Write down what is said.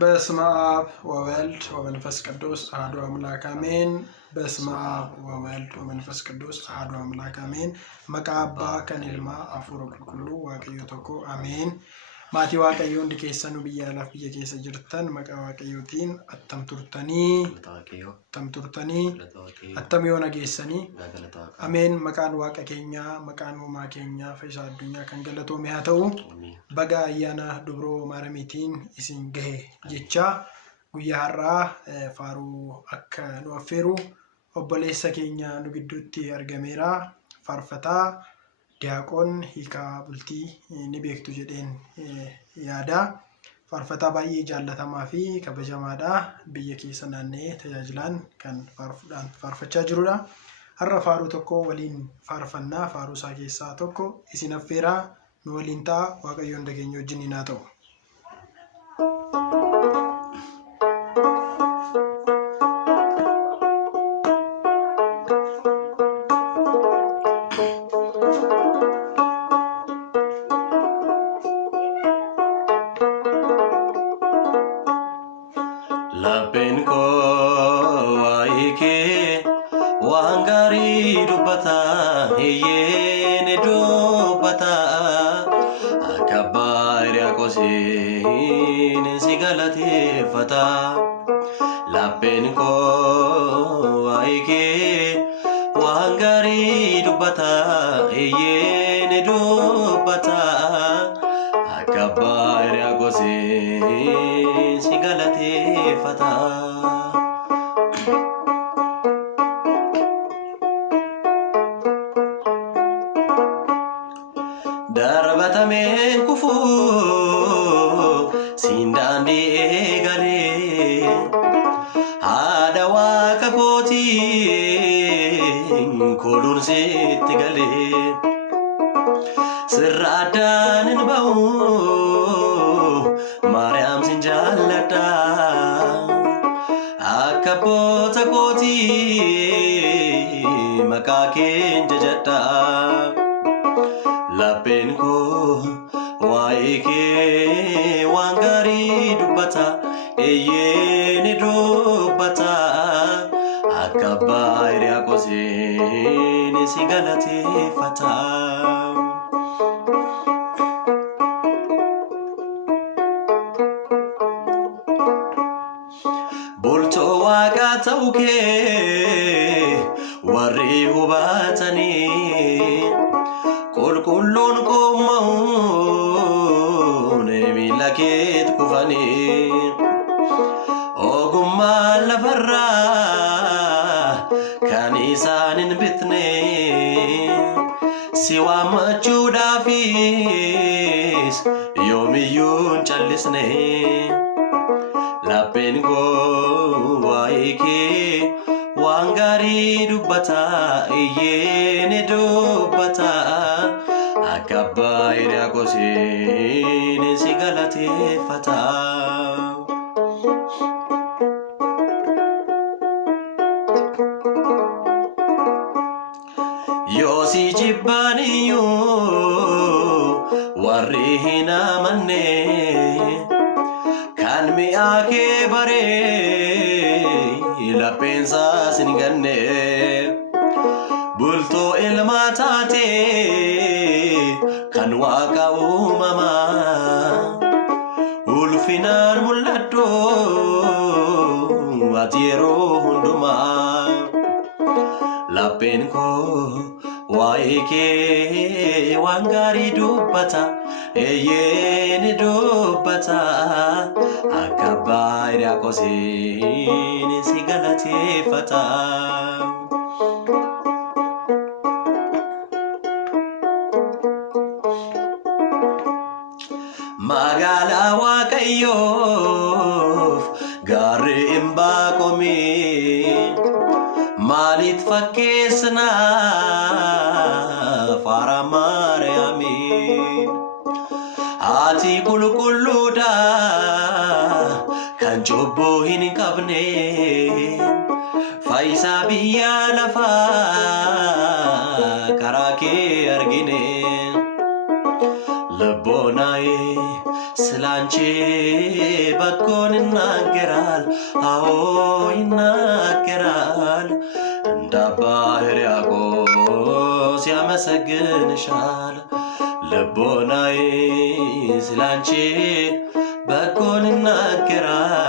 በስመ አብ ወወልድ ወመንፈስ ቅዱስ አሐዱ አምላክ አሜን። በስመ አብ ወወልድ ወመንፈስ ቅዱስ አሐዱ አምላክ አሜን። መቃ አባ ከኒልማ አፉረ ቁልቁሉ waaqayyo tokko አሜን። maatii waaqayyo hundi keessanuu biyya alaaf biyya keessa jirtan maqaa waaqayyootiin attam turtanii attam yoo nageessanii ameen. maqaan waaqa keenyaa maqaan uumaa keenyaa fayyisaa addunyaa kan galatoome haa ta'u. baga ayyaana dubroo maaramiitiin isin gahe jecha guyyaa har'aa faaruu akka nu affeeru obboleessa keenya nu gidduutti argameera. faarfataa diyaaqoon hiikaa bultii ni beektu jedheen yaada. faarfataa baay'ee jaallatamaa fi kabajamaadha. biyya keessa naannee tajaajilaan kan faarfachaa jirudha. har'a faaruu tokko waliin faarfannaa. faaruu isaa keessaa tokko isin affeeraa nu waliin ta'a. waaqayyoon dhageenya wajjin haa ta'u. Lapen ko waike wangari dubata yene dubata akabari akosin sigalati fata. Lapen ko waike wangari dubata yene dubata akabari akosin sigalati fata. darbatame kufu sindandi egale ada waka koti kolun sitti gale sirradan bau Maryam sinjallada akapota koti makaken jajata. Lapen ko waike wangari dubata eyene dubata akabairi akosin sigalati fata. bulto waqa ta'uke warri hubatani qulqulluun qooma'uun miila keet kufani. ogummaan lafarraa kan isaan hin bitne si waammachuudhaafis yoomiyyuu hin callisne. Lapen ko waike wangari dubata yene dubata akabairi akosin sigalati fata. yosi jibbaniyu warri hin amanne kan mi'aake bare lapensa siniganne. bulto ilma taate kan waaqa uumama ulfinaan mul'addo ati yeroo hundumaa. Lapen ko waike wangari dubata eyene dubata akabairi akosin sigalati fata. magala waaqayyoof gaarri imbaaqomi malit fakkeessina faara maariyaamiin. ati qulqulluudha kan cubbuu hin qabne fayyisaa biyya lafaa karaa kee argine. ልቦናዬ ስላንቺ በጎን ይናገራል አዎ ይናገራል እንደ አባ ሕርያቆስ ያመሰግንሻል ልቦናዬ ስላንቺ በጎን ይናገራል